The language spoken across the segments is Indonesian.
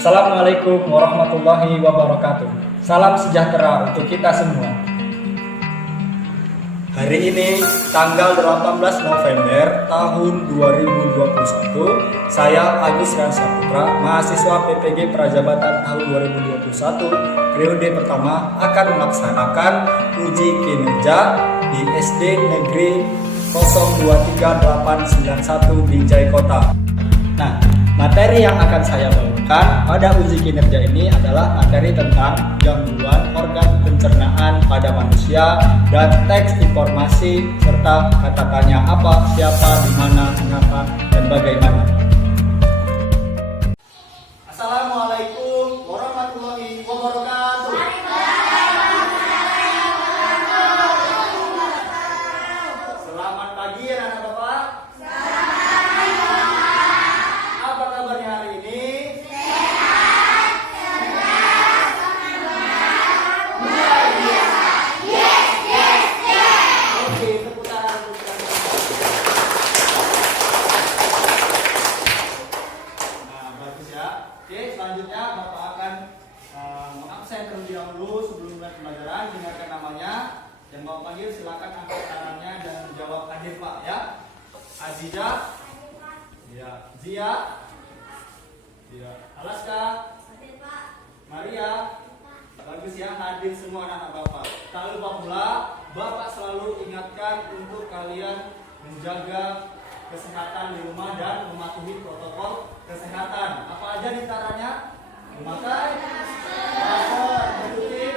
Assalamualaikum warahmatullahi wabarakatuh. Salam sejahtera untuk kita semua. Hari ini tanggal 18 November tahun 2021, saya Agus Ransaputra, mahasiswa PPG Prajabatan tahun 2021, periode pertama akan melaksanakan uji kinerja di SD Negeri 023891 Binjai Kota. Nah, materi yang akan saya bawakan pada uji kinerja ini adalah materi tentang gangguan organ pencernaan pada manusia dan teks informasi serta kata tanya apa, siapa, di mana, mengapa, dan bagaimana. Assalamualaikum warahmatullahi wabarakatuh. Selamat pagi anak Bapak. Apa kabarnya hari ini? Oke, tepuk tangan. Nah, bagus ya. Oke, selanjutnya Bapak akan mengabsen terlebih dahulu sebelum mulai pembelajaran. Dengarkan namanya. Yang mau panggil silakan angkat tangannya dan menjawab hadir Pak ya. Aziza, ya. Zia, ya. Alaska, Maria, bagus ya, hadir semua anak-anak Bapak. Tak lupa pula, Bapak selalu ingatkan untuk kalian menjaga kesehatan di rumah dan mematuhi protokol kesehatan. Apa aja diantaranya? Memakai masker, mencuci.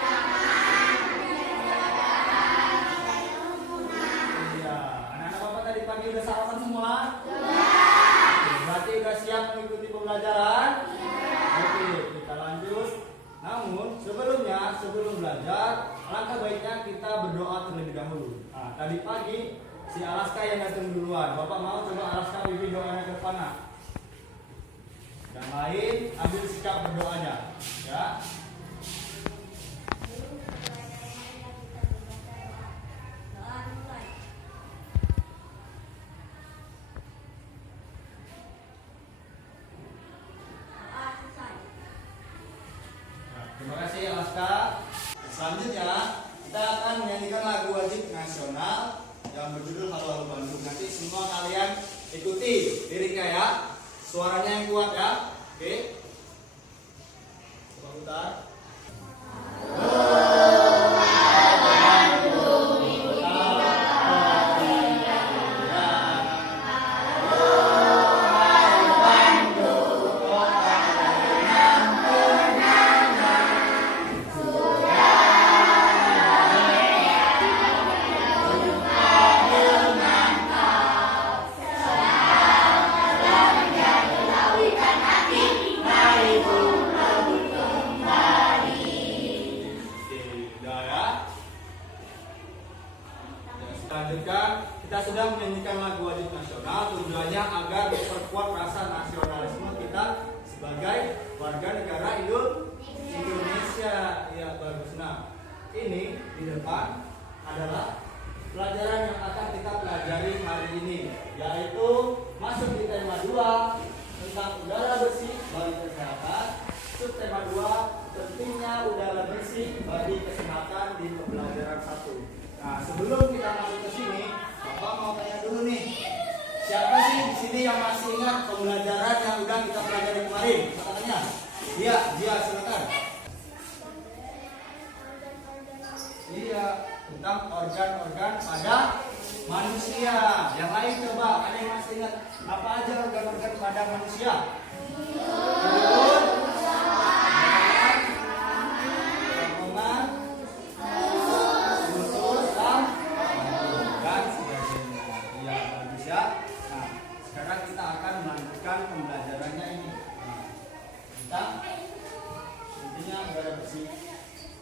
Iya, anak-anak Bapak tadi pagi udah sarapan semua? Berarti udah siap mengikuti pembelajaran? Oke, kita lanjut. Namun sebelum belajar, alangkah baiknya kita berdoa terlebih dahulu. Nah, tadi pagi si Alaska yang datang duluan. Bapak mau coba Alaska bimbing doanya ke mana? Yang lain ambil sikap berdoanya, ya. Terima kasih Alaska. Selanjutnya kita akan menyanyikan lagu wajib nasional yang berjudul Halo Halo Bandung. Nanti semua kalian ikuti liriknya ya. Suaranya yang kuat ya. Oke. Coba putar. Lanjutkan, kita sudah menyanyikan lagu wajib nasional. Tujuannya agar memperkuat rasa nasionalisme kita sebagai warga negara Indonesia. Ya, bagus. Nah, ini di depan adalah pelajaran yang akan kita pelajari hari ini, yaitu masuk di tema 2 tentang udara bersih bagi kesehatan. Subtema 2, pentingnya udara bersih bagi kesehatan di pembelajaran 1. Nah, sebelum kita masuk ke sini, Bapak mau tanya dulu nih. Siapa sih di sini yang masih ingat pembelajaran yang udah kita pelajari kemarin? Katanya. Iya, silakan. Iya, tentang organ-organ pada manusia. Yang lain coba, ada yang masih ingat apa aja organ-organ pada manusia? Mulut, pembelajarannya ini tentang intinya udara bersih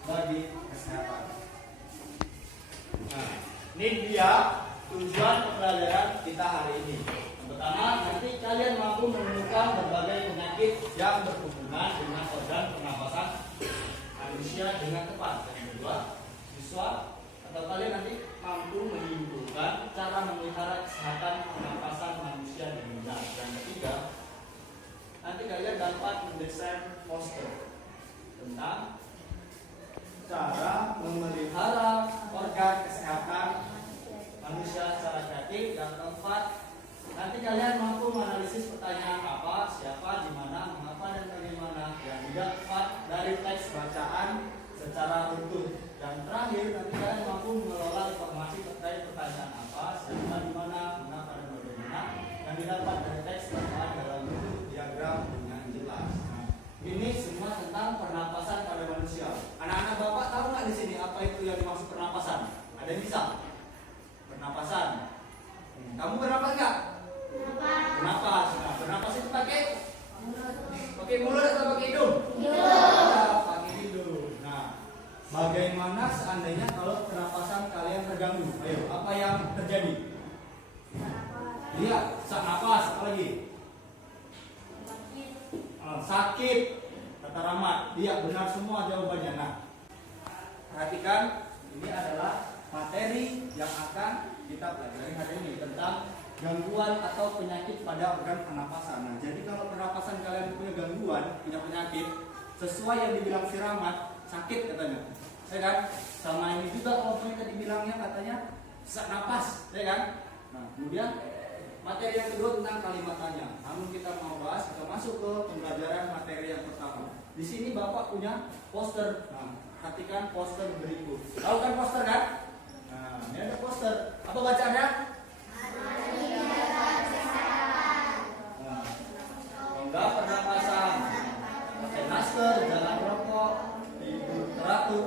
bagi kesehatan. Nah, ini dia tujuan pembelajaran kita hari ini. Yang pertama, nanti kalian mampu menemukan berbagai penyakit yang berhubungan dengan organ pernapasan manusia dengan tepat. Yang kedua, siswa atau kalian nanti mampu menyimpulkan cara memelihara kesehatan pernapasan manusia dengan benar. Dan ketiga, nanti kalian dapat mendesain poster tentang cara memelihara organ kesehatan manusia secara kreatif. Yang keempat, nanti kalian mampu menganalisis pertanyaan apa, siapa, di mana, mengapa, dan bagaimana yang tidak tepat dari teks bacaan secara utuh. Dan terakhir, nanti kalian mampu mengelola informasi terkait pertanyaan apa, siapa, di mana, mengapa, dan bagaimana yang didapat dari teks bacaan dalam bentuk diagram dengan jelas. Nah, ini semua tentang pernapasan pada manusia. Anak-anak bapak tahu nggak di sini apa itu yang dimaksud pernapasan? Ada yang bisa? Pernapasan. Kamu bernapas nggak? Bernapas. Nah, bernapas itu pakai mulut atau pakai hidung? Pakai hidung. Nah, bagaimana seandainya kalau pernapasan kalian terganggu? Ayo, apa yang terjadi? Lihat, sesak napas, apa lagi? Sakit, kata Rahmat. Iya, benar semua jawabannya. Nah, perhatikan, ini adalah materi yang akan kita pelajari hari ini tentang gangguan atau penyakit pada organ pernapasan. Nah, jadi kalau pernapasan kalian punya gangguan, punya penyakit, sesuai yang dibilang si Rahmat, sakit katanya, ya kan? Sama ini juga kalau tadi bilangnya katanya sesak napas, ya kan? Nah, kemudian materi yang kedua tentang kalimat tanya. Namun kita mau bahas, kita masuk ke pembelajaran materi yang pertama. Di sini Bapak punya poster. Nah, perhatikan poster berikut. Tahu kan poster kan? Nah, ini ada poster. Apa bacaannya? Rongga pernapasan, pakai masker, jangan merokok, tidur teratur.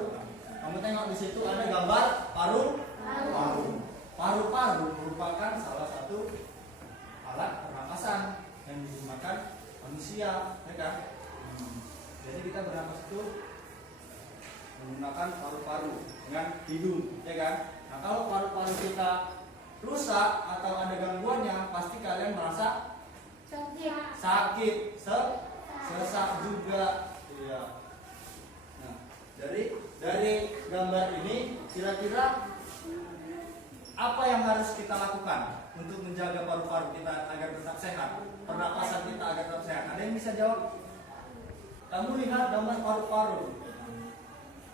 Kamu tengok di situ ada gambar paru-paru. Paru-paru merupakan salah satu alat pernapasan yang digunakan manusia, ya kan? Jadi kita bernapas itu menggunakan paru-paru dengan hidung, ya kan? Nah, kalau paru-paru kita rusak atau ada gangguannya, pasti kalian merasa sakit, sesak juga. Iya. Nah, dari gambar ini kira-kira apa yang harus kita lakukan untuk menjaga paru-paru kita agar tetap sehat, pernapasan kita agar tetap sehat? Ada yang bisa jawab? Kamu lihat gambar paru-paru.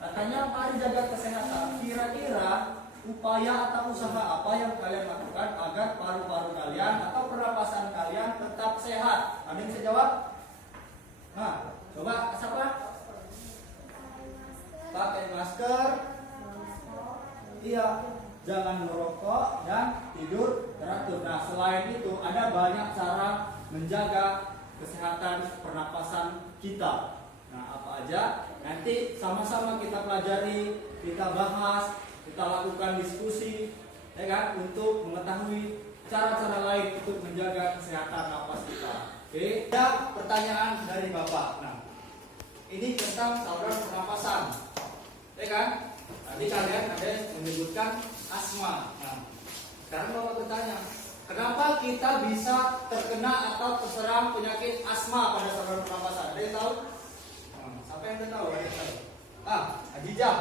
Katanya mari jaga kesehatan. Kira-kira upaya atau usaha apa yang kalian lakukan agar paru-paru kalian atau pernapasan kalian tetap sehat? Ada yang bisa jawab? Nah, coba siapa? Pakai masker. Iya, jangan merokok dan tidur teratur. Nah, selain itu ada banyak cara menjaga kesehatan pernapasan kita. Nah, apa aja? Nanti sama-sama kita pelajari, kita bahas, kita lakukan diskusi, ya kan, untuk mengetahui cara-cara lain untuk menjaga kesehatan napas kita. Oke, ada pertanyaan dari Bapak. Nah, ini tentang saluran pernapasan, ya kan? Tadi kalian ada yang menyebutkan asma. Nah, sekarang Bapak bertanya, kenapa kita bisa terkena atau terserang penyakit asma pada saluran pernapasan? Ada yang tahu? Siapa yang tahu? Ada yang tahu? Ajijah.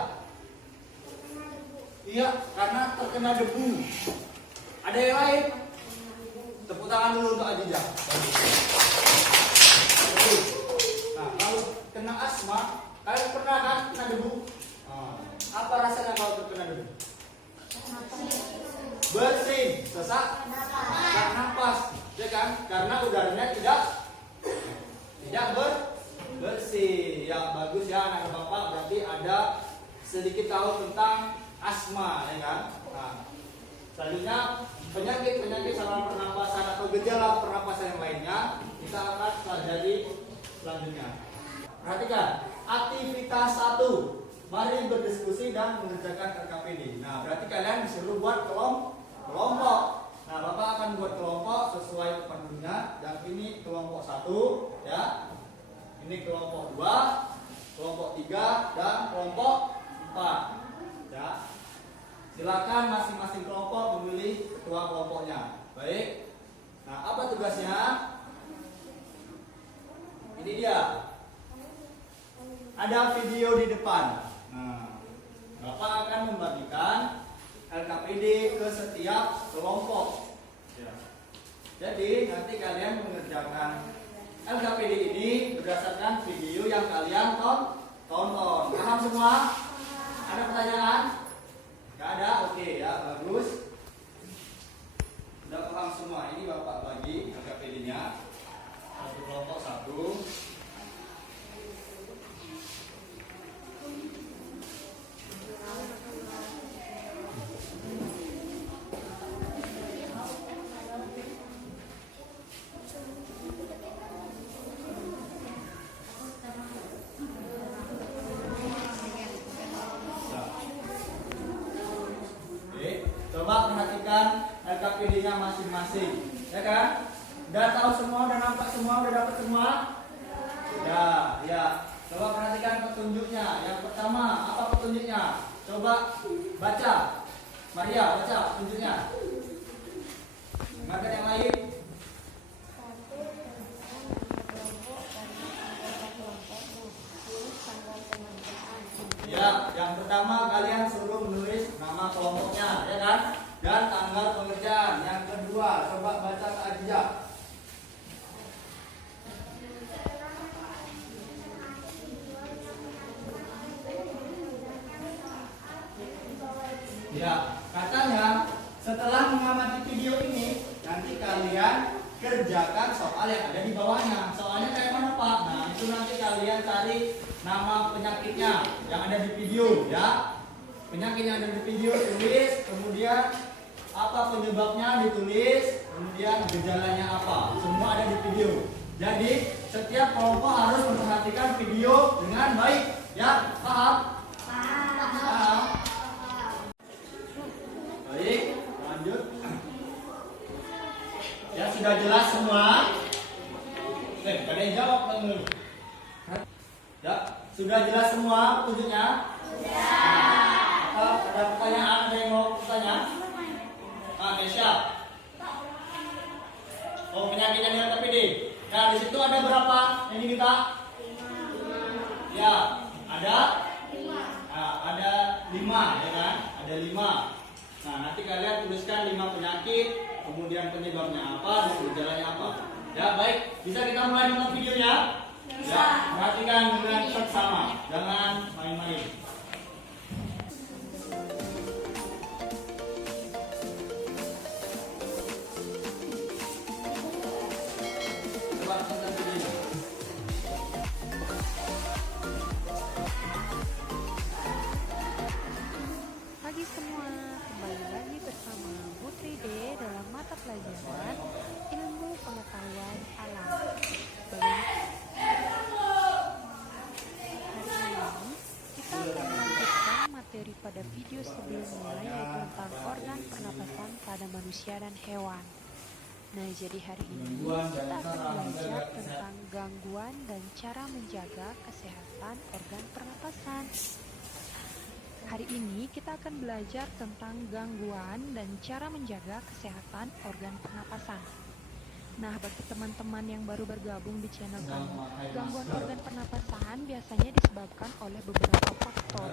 Iya, karena terkena debu. Ada yang lain? Tepuk tangan dulu untuk Ajijah. Nah, kalau kena asma, kalian pernah kan kena debu? Apa rasanya kalau terkena debu? Bersin, sesak napas, ya kan? Karena udaranya tidak bersih. Ya, bagus ya anak Bapak, berarti ada sedikit tahu tentang asma, ya kan? Nah, selanjutnya penyakit saluran pernapasan atau gejala pernapasan yang lainnya kita akan pelajari selanjutnya. Perhatikan, aktivitas 1. Mari berdiskusi dan mengerjakan RKPD. Nah, berarti kalian disuruh buat kelompok. Nah, Bapak akan buat kelompok sesuai keperluannya. Yang ini kelompok 1, ya. Ini kelompok 2, kelompok 3, dan kelompok 4. Ya. Silakan masing-masing kelompok memilih ketua kelompoknya. Baik. Nah, apa tugasnya? Ini dia. Ada video di depan. Nah, Bapak akan membagikan LKPD ke setiap kelompok. Ya. Jadi nanti kalian mengerjakan LKPD ini berdasarkan video yang kalian tonton. Paham semua? Ada pertanyaan? Gak ada? Oke ya, bagus. Sudah paham semua. Ini Bapak bagi LKPD-nya. Satu kelompok satu. Coba perhatikan LKPD-nya masing-masing, ya kan? Udah tahu semua, udah nampak semua, udah dapat semua? Ya, ya. Coba perhatikan petunjuknya. Yang pertama, apa petunjuknya? Coba baca. Maria, baca petunjuknya. Dengarkan yang lain. Ya, yang pertama kalian suruh menulis nama kelompoknya, ya kan? Dan tanggal pengerjaan. Yang kedua, coba baca ke Adija. Ya, katanya setelah mengamati video ini, nanti kalian kerjakan soal yang ada di bawahnya. Soalnya kayak mana Pak? Nah, itu nanti kalian cari nama penyakitnya yang ada di video, ya. Penyakit yang ada di video tulis, kemudian apa penyebabnya ditulis, kemudian gejalanya apa. Semua ada di video. Jadi setiap kelompok harus memperhatikan video dengan baik, ya. Paham? Paham. Baik, lanjut. Ya, sudah jelas semua. Ada yang jawab dulu. Ya, sudah jelas semua petunjuknya? Ya. Ada pertanyaan? Ada yang mau bertanya? Mesya. Oh, penyakitnya dengan LKPD. Nah, di situ ada berapa yang diminta? 5. Ya, ada? 5. Nah, ada 5, ya kan? Ada 5. Nah, nanti kalian tuliskan 5 penyakit, kemudian penyebabnya apa dan gejalanya apa. Ya, baik. Bisa kita mulai nonton videonya? Ya, perhatikan dengan seksama, jangan main-main. Coba tonton videonya. Pagi semua, kembali lagi bersama Putri D dalam mata pelajaran Ilmu Pengetahuan Alam. Materi pada video sebelumnya yaitu tentang organ pernapasan pada manusia dan hewan. Nah, jadi hari ini kita akan belajar tentang gangguan dan cara menjaga kesehatan organ pernapasan. Hari ini kita akan belajar tentang gangguan dan cara menjaga kesehatan organ pernapasan. Nah, bagi teman-teman yang baru bergabung di channel kami, gangguan organ pernapasan biasanya disebabkan oleh beberapa faktor.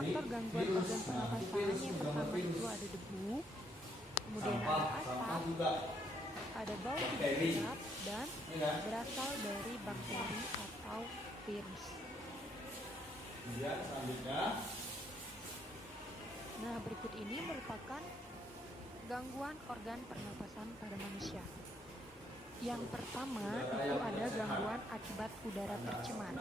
Faktor gangguan organ pernapasan yang pertama itu ada debu, kemudian ada asap, ada bau tidak sedap, dan berasal dari bakteri atau virus. Nah, berikut ini merupakan gangguan organ pernapasan pada manusia. Yang pertama itu ada gangguan akibat udara tercemar.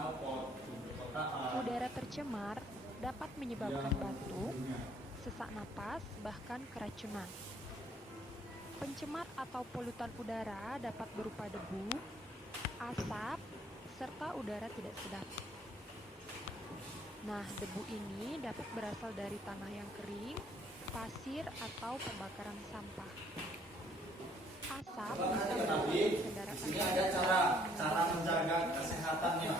Udara tercemar dapat menyebabkan batuk, sesak napas, bahkan keracunan. Pencemar atau polutan udara dapat berupa debu, asap, serta udara tidak sedap. Nah, debu ini dapat berasal dari tanah yang kering, pasir, atau pembakaran sampah. Asap Tapi ini ada cara menjaga kesehatannya.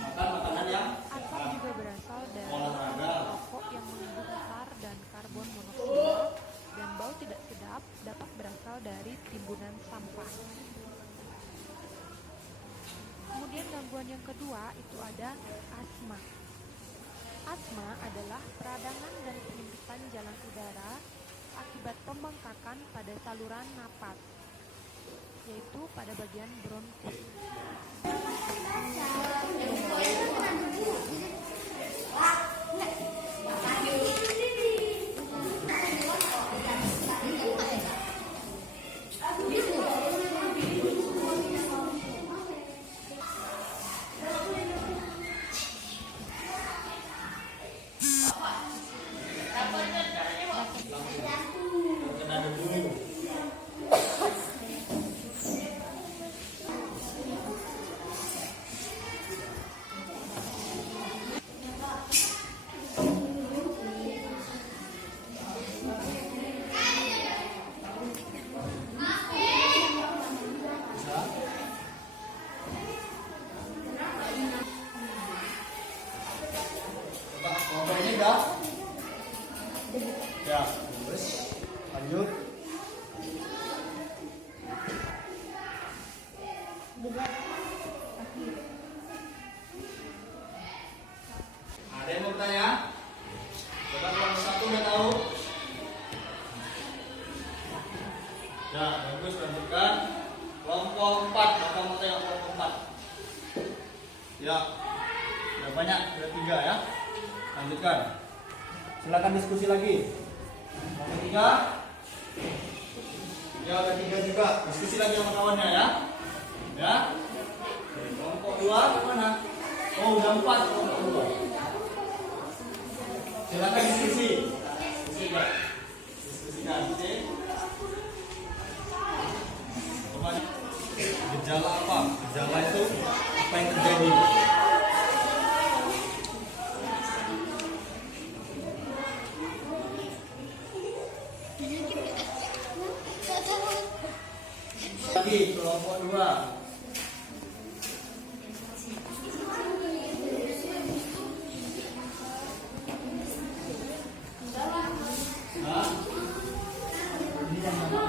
Makan makanan yang asap juga berasal dari olahraga, rokok yang mengandung tar dan karbon monoksida, dan bau tidak sedap dapat berasal dari timbunan sampah. Kemudian gangguan yang kedua itu ada asma. Asma adalah peradangan dan penyempitan jalan udara akibat pembengkakan pada saluran napas. yaitu pada bagian bronkus. Kelompok ini udah? Ya, terus lanjut. Ada yang mau bertanya? Coba kelompok 1 udah tahu? Ya, bagus, lanjutkan. Kelompok 4, Bapak mau tanya kelompok 4. Ya, udah banyak, udah 3 ya. Lanjutkan. Silakan diskusi lagi. Kelompok 3. Ya, udah 3 juga. Diskusi lagi sama kawannya ya. Ya. Kelompok 2 kemana? Oh, udah 4 kelompok 2. Silakan diskusi. Diskusikan. Diskusikan. Oke. Kemana? Gejala apa? Gejala itu apa yang terjadi? Lagi kelompok 2. Hah? Ini yang mana?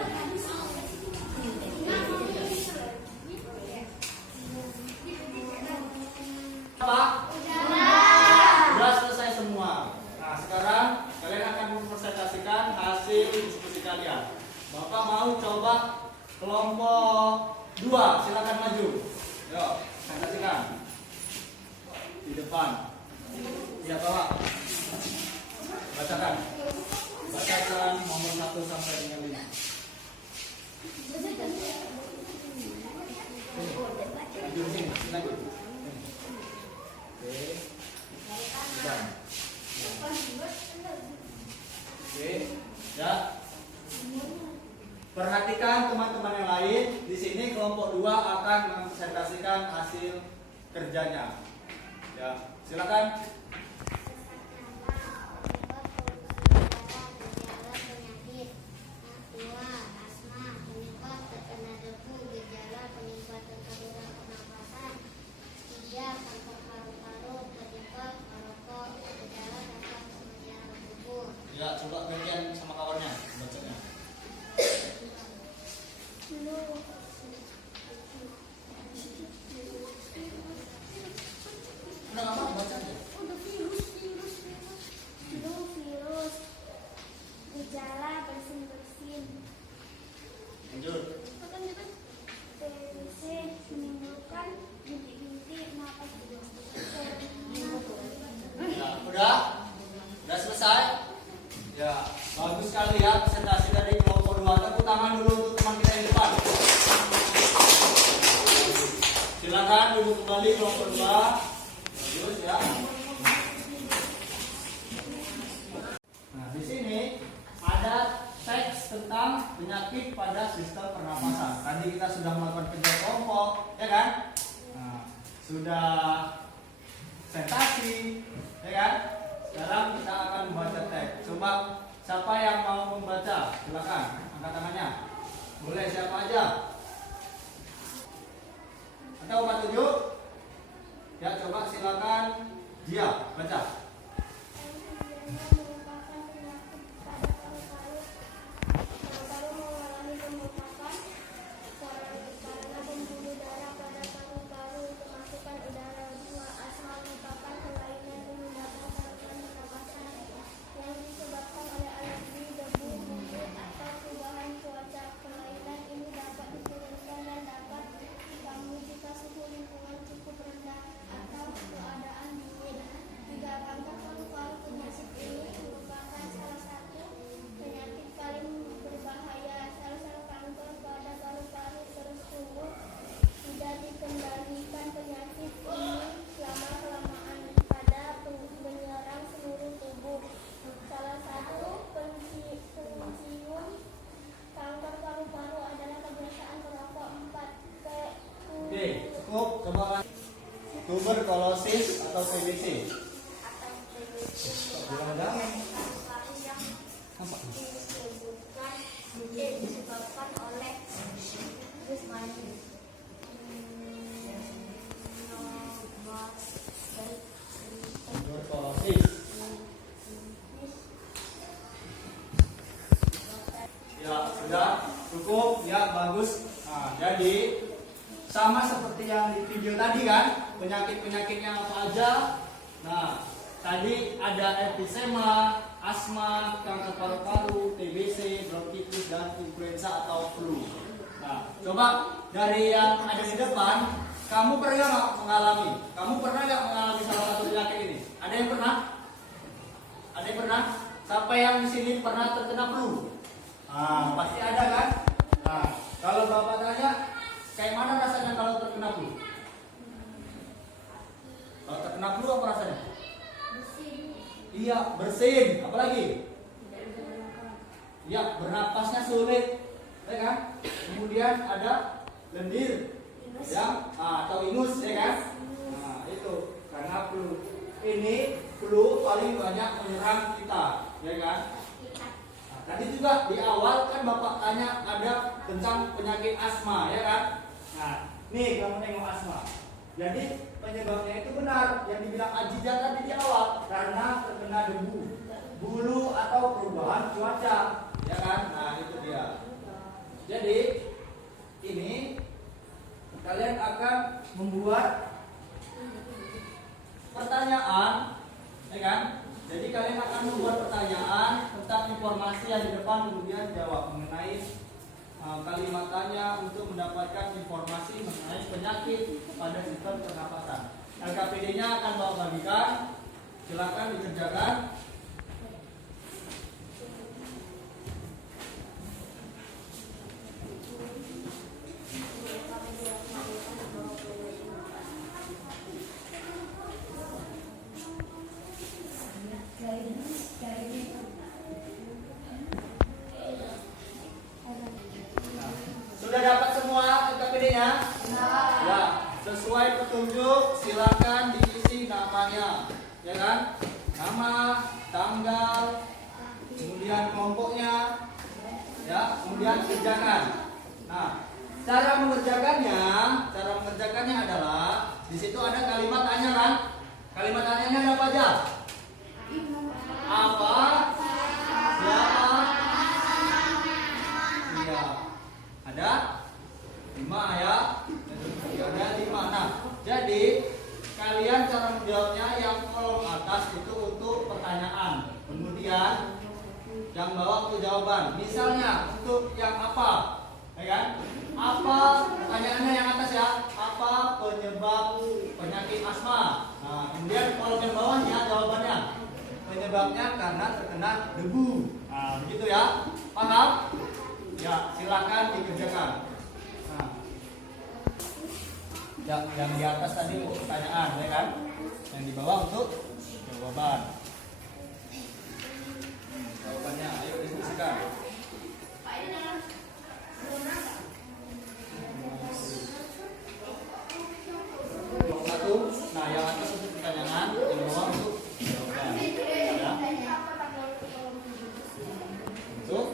Apa? Sudah selesai semua. Nah, sekarang kalian akan mempresentasikan hasil diskusi kalian. Bapak mau coba kelompok 2, silakan maju. Yuk, presentasikan. Di depan. Ya, bawa. Bacakan. Bacakan nomor 1 sampai dengan 5. Maju sini, lanjut. Oke. Dan. Oke, ya. Perhatikan teman-teman yang lain. Di sini kelompok 2 akan mempresentasikan hasil kerjanya. Ya, silakan. Ya, coba bagian sama kawannya bacanya. Udah apa baca aja. Virus. Gejala bersin-bersin. Lanjut. TBC menimbulkan bintik-bintik napas. Ya, udah? Udah selesai? Ya, bagus sekali ya presentasi dari kelompok 2. Tepuk tangan dulu untuk teman kita yang depan. Silakan duduk kembali kelompok 2. Bagus ya. Nah, di sini ada teks tentang penyakit pada sistem pernapasan. Tadi kita sudah melakukan kerja kelompok, ya kan? Nah, sudah presentasi, ya kan? Sekarang kita akan membaca teks. Coba siapa yang mau membaca? Silakan angkat tangannya. Boleh siapa aja? Atau Pak Tujuh? Ya, coba silakan dia baca. Oke, cukup. Coba tuberkulosis atau TBC. atau TBC Bilang jangan. paru-paru yang Apa? disebabkan oleh virus manis. Tuberkulosis. Ya, sudah cukup. Ya, bagus. Nah, jadi sama seperti yang di video tadi kan, penyakit-penyakitnya apa aja. Nah, tadi ada emfisema, asma, kanker paru-paru, TBC, bronkitis, dan influenza atau flu. Nah, coba dari yang ada di depan, kamu pernah nggak mengalami? Kamu pernah nggak mengalami salah satu penyakit ini? Ada yang pernah? Ada yang pernah? Sampai yang di sini pernah terkena flu? Nah, pasti ada kan? Nah, kalau bapak tanya, kayak mana rasanya kalau terkena flu? Kalau terkena flu apa rasanya? Iya, bersin. Apalagi? Iya, bernapasnya sulit, ya kan? Kemudian ada lendir, yang atau ingus, ya kan? Nah, itu karena flu. Ini flu paling banyak menyerang kita, ya kan? Nah, tadi juga di awal kan bapak tanya ada tentang penyakit asma, ya kan? Nah, nih kamu tengok asma. Jadi penyebabnya itu benar yang dibilang Ajijah tadi di awal karena terkena debu, bulu atau perubahan cuaca, ya kan? Nah itu dia. Jadi ini kalian akan membuat pertanyaan, ya kan? Jadi kalian akan membuat pertanyaan tentang informasi yang di depan kemudian jawab mengenai kalimat tanya untuk mendapatkan informasi mengenai penyakit pada sistem pernapasan. LKPD-nya akan bawa bagikan, silakan dikerjakan. Sudah dapat semua LKPD-nya? Ya, sesuai petunjuk silakan diisi namanya, ya kan? Nama, tanggal, kemudian kelompoknya, ya, kemudian kerjakan. Nah, cara mengerjakannya adalah di situ ada kalimat tanya kan? Kalimat tanyanya ada apa aja? Apa? Siapa? Iya. Ada 5 ya. Ada 5. Nah, jadi kalian cara menjawabnya yang kolom atas itu untuk pertanyaan. Kemudian yang bawah untuk jawaban. Misalnya untuk yang apa? Ya kan? Apa pertanyaannya yang atas ya? Apa penyebab penyakit asma? Nah, kemudian kolom yang bawahnya jawabannya. Penyebabnya karena terkena debu. Nah, begitu ya. Paham? Ya, silakan dikerjakan. Nah, yang di atas tadi untuk pertanyaan, ya kan? Yang di bawah untuk jawaban. Jawabannya, ayo diskusikan. Satu, nah yang atas untuk pertanyaan, yang bawah untuk jawaban. Ya. Untuk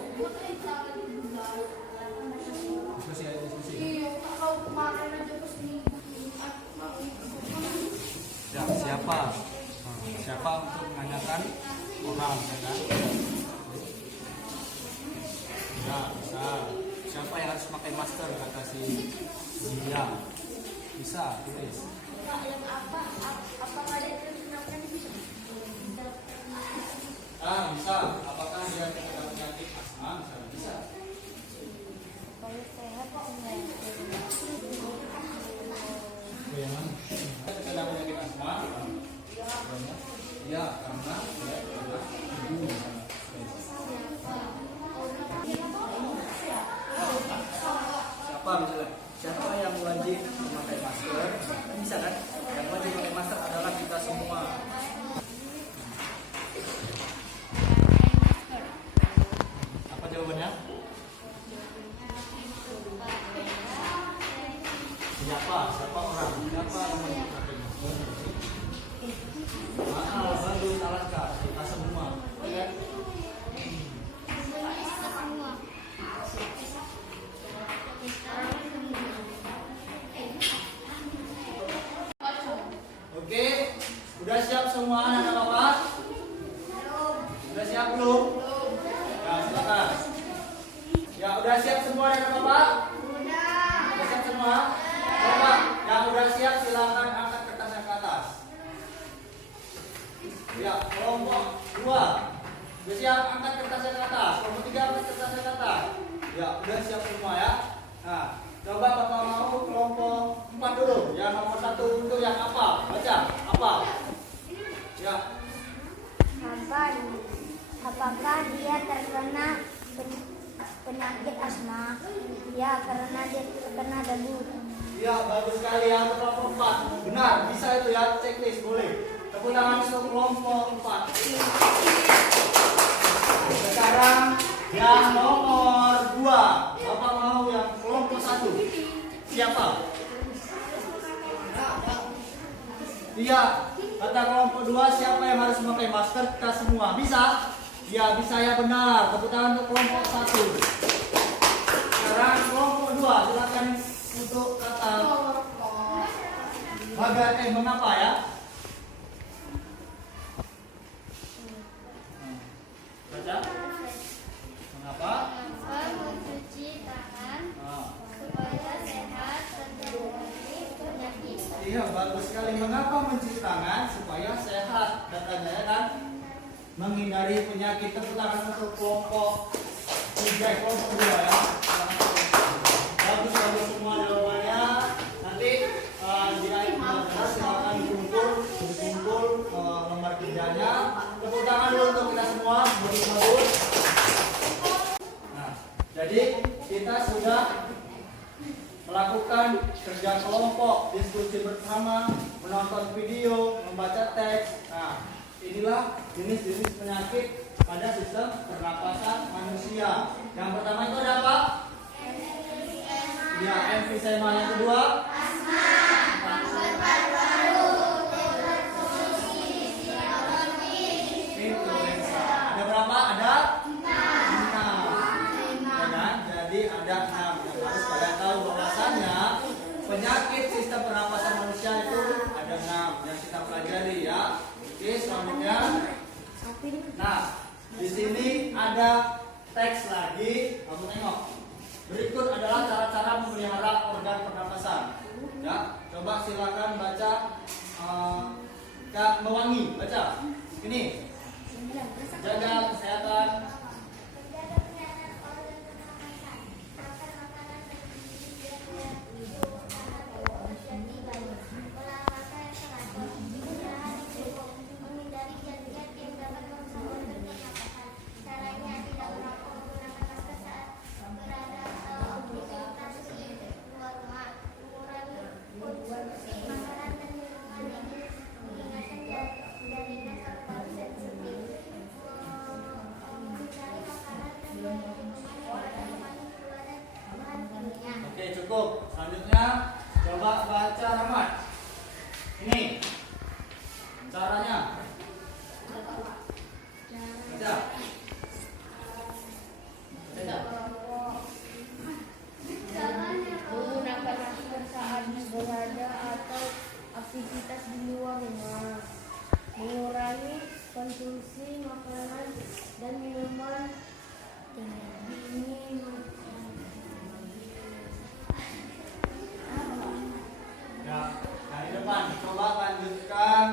diskusi, ayo diskusi. Ya, siapa? Siapa untuk menanyakan orang, ya kan? Ya, bisa. Siapa yang harus pakai masker kata si Zia? Bisa, tulis. Bisa. Apakah dia terkena penyakit asma? Bisa. Terkena penyakit asma? Ya, karena ibu. Siapa misalnya? Siapa yang wajib memakai masker? Bisa kan? Yang wajib memakai masker adalah kita semua. Apa jawabannya? Siapa? Berapa orang? Siapa yang mau pakai masker? Bagus, Alaska. Kita semua. Ya kan? Oke, udah siap semua anak bapak? Udah siap belum? Ya, silakan. Ya, udah siap semua anak bapak? Udah siap semua? Coba, yang udah siap silakan angkat kertasnya ke atas. Ya, kelompok 2. Udah siap angkat kertasnya ke atas. Kelompok 3 angkat kertasnya ke atas. Ya, udah siap semua ya. Nah, coba bapak mau kelompok 4 dulu. Yang nomor 1 untuk yang apa? Baca, apa? Ya. Apakah dia terkena penyakit asma? Ya, karena dia terkena debu. Ya, bagus sekali ya untuk kelompok 4. Benar, bisa itu ya, checklist boleh. Tepuk tangan untuk kelompok 4. Sekarang yang nomor 2. Bapak mau yang kelompok 1. Siapa? Iya, kata kelompok 2 siapa yang harus memakai masker? Kita semua. Bisa? Ya, bisa ya benar. Tepuk tangan untuk kelompok 1. Sekarang kelompok 2, silakan untuk kata mengapa ya? Baca. Mengapa? Mencuci tangan supaya sehat terhindari penyakit. Iya, bagus sekali. Mengapa mencuci tangan supaya sehat? Katanya ya kan? Menghindari penyakit. Tepuk tangan untuk kelompok 3, kelompok 2 ya. Bagus semua jawabannya. Nanti di akhir pelajaran silakan berkumpul lembar kerjanya. Tepuk tangan dulu untuk kita semua. Bagus. Nah, jadi kita sudah melakukan kerja kelompok, diskusi bersama, menonton video, membaca teks. Nah, inilah jenis-jenis penyakit pada sistem pernapasan manusia. Yang pertama itu ada apa? Ya, emfisema. Yang kedua? Asma. Influenza. Ada berapa? Ada 6. Ya kan? Jadi ada 6. Yang harus kalian tahu bahwasannya penyakit sistem pernapasan manusia itu ada 6 yang kita pelajari ya. Oke, selanjutnya. Nah, di sini ada teks lagi. Kamu tengok. Berikut adalah cara-cara memelihara organ pernapasan. Ya, coba silakan baca. Kak Mewangi, baca. Ini. Jaga kesehatan. Oke, cukup. Selanjutnya coba baca Rahmat. Ini caranya. Baca. Menggunakan masker saat berada atau aktivitas di luar rumah. Mengurangi konsumsi makanan dan minuman dingin. Ya, di depan. Coba lanjutkan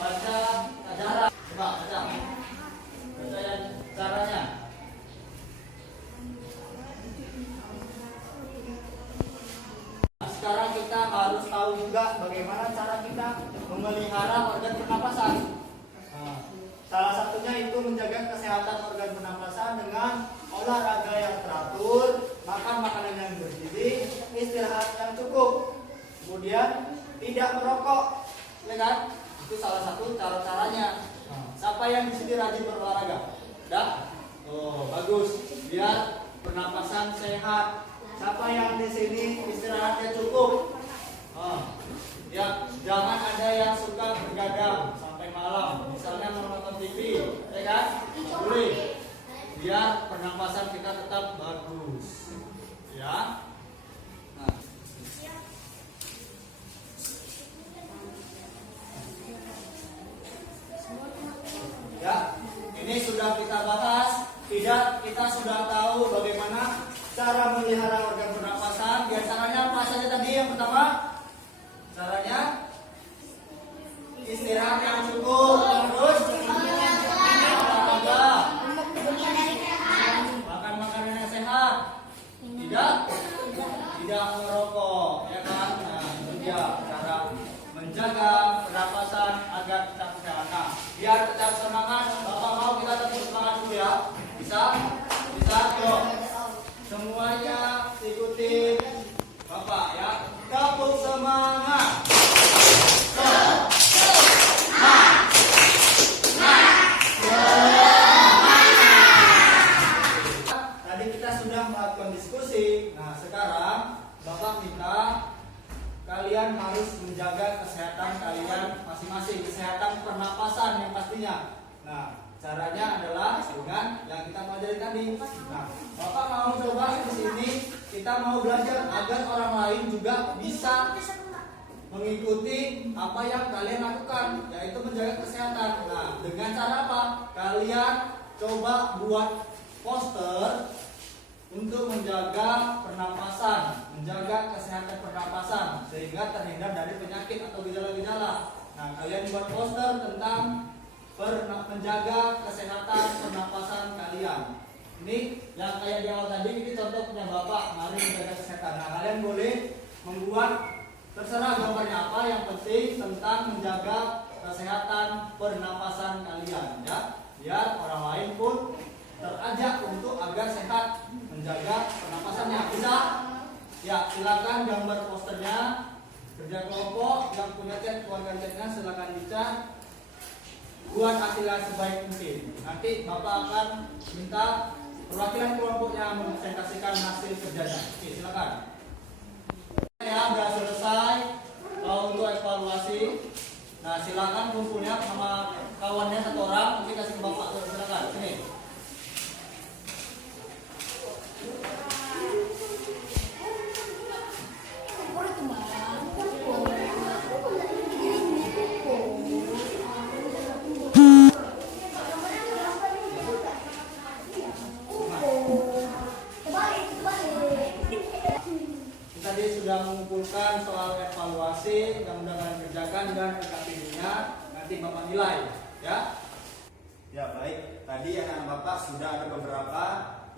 baca sejarah. Coba baca. Baca yang caranya. Sekarang kita harus tahu juga bagaimana cara kita memelihara organ pernapasan. Nah, salah satunya itu menjaga kesehatan organ pernapasan dengan olahraga yang teratur, makan makanan yang bergizi, istirahat yang cukup, kemudian tidak merokok, ya kan? Itu salah satu cara-caranya. Siapa yang di sini rajin berolahraga? Dah? Oh, bagus. Biar pernapasan sehat. Siapa yang di sini istirahatnya cukup? biar pernapasan kita tetap bagus. Ya. Nah. Ya, ini sudah kita bahas. Kita sudah tahu bagaimana cara memelihara organ pernapasan. Di antaranya apa saja tadi? Yang pertama, caranya istirahat yang cukup, terus olahraga, makan makanan yang sehat, tidak merokok, ya kan? Nah, itu dia cara menjaga pernapasan agar tetap sehat. Nah, biar tetap semangat, Bapak mau kita tetap semangat dulu ya? Bisa? Bisa, yuk. Semuanya ikuti Bapak ya. Tepuk semangat. Tadi kita sudah melakukan diskusi. Nah, sekarang Bapak minta kalian harus menjaga kesehatan kalian masing-masing, kesehatan pernapasan yang pastinya. Nah, caranya adalah dengan yang kita pelajari tadi. Nah, Bapak mau coba di sini kita mau belajar agar orang lain juga bisa mengikuti apa yang kalian lakukan, yaitu menjaga kesehatan. Nah, dengan cara apa? Kalian coba buat poster untuk menjaga pernapasan, menjaga kesehatan pernapasan sehingga terhindar dari penyakit atau gejala-gejala. Nah, kalian buat poster tentang menjaga kesehatan pernapasan kalian. Ini yang kayak di awal tadi, ini contoh punya Bapak, mari menjaga kesehatan. Nah, kalian boleh membuat terserah gambarnya apa, yang penting tentang menjaga kesehatan pernapasan kalian ya. Biar orang lain pun terajak untuk agar sehat menjaga pernapasannya. Bisa? Ya, silakan gambar posternya. Kerja kelompok yang punya chat, keluarga chatnya silakan dicat. Buat hasilnya sebaik mungkin. Nanti Bapak akan minta perwakilan kelompoknya mempresentasikan hasil kerjanya. Oke, silakan. Ya, sudah selesai untuk evaluasi. Nah, silakan kumpulnya sama kawannya satu orang. Nanti kasih ke Bapak. Silakan. Sini. Tadi sudah mengumpulkan soal evaluasi, mudah-mudahan kerjakan dan KPD-nya nanti Bapak nilai, ya. Ya baik, tadi anak Bapak sudah ada beberapa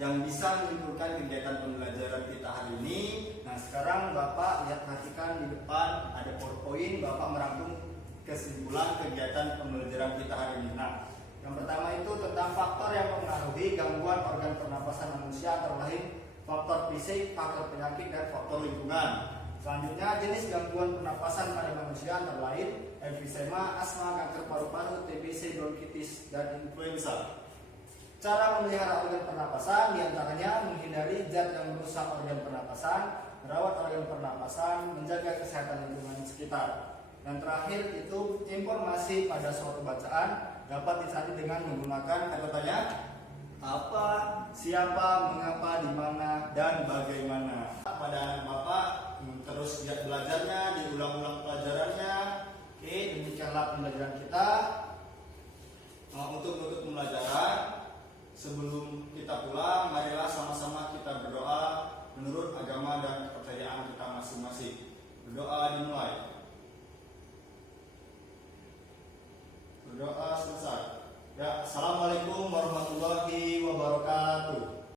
yang bisa menyimpulkan kegiatan pembelajaran kita hari ini. Nah, sekarang Bapak lihat, perhatikan di depan ada PowerPoint, Bapak merangkum kesimpulan kegiatan pembelajaran kita hari ini. Nah, yang pertama itu tentang faktor yang mempengaruhi gangguan organ pernapasan manusia, antara lain faktor fisik, faktor penyakit, dan faktor lingkungan. Selanjutnya, jenis gangguan pernapasan pada manusia antara lain emfisema, asma, kanker paru-paru, TBC, bronkitis, dan influenza. Cara memelihara organ pernapasan diantaranya menghindari zat yang merusak organ pernapasan, merawat organ pernapasan, menjaga kesehatan lingkungan sekitar. Dan terakhir itu informasi pada suatu bacaan dapat dicari dengan menggunakan kata tanya apa, siapa, mengapa, di mana, dan bagaimana. Pada anak Bapak terus giat belajarnya, diulang-ulang pelajarannya. Oke, demikianlah pembelajaran kita. Untuk menutup pembelajaran, sebelum kita pulang, marilah sama-sama kita berdoa menurut agama dan kepercayaan kita masing-masing. Berdoa dimulai. Berdoa selesai. Ya, assalamualaikum warahmatullahi wabarakatuh.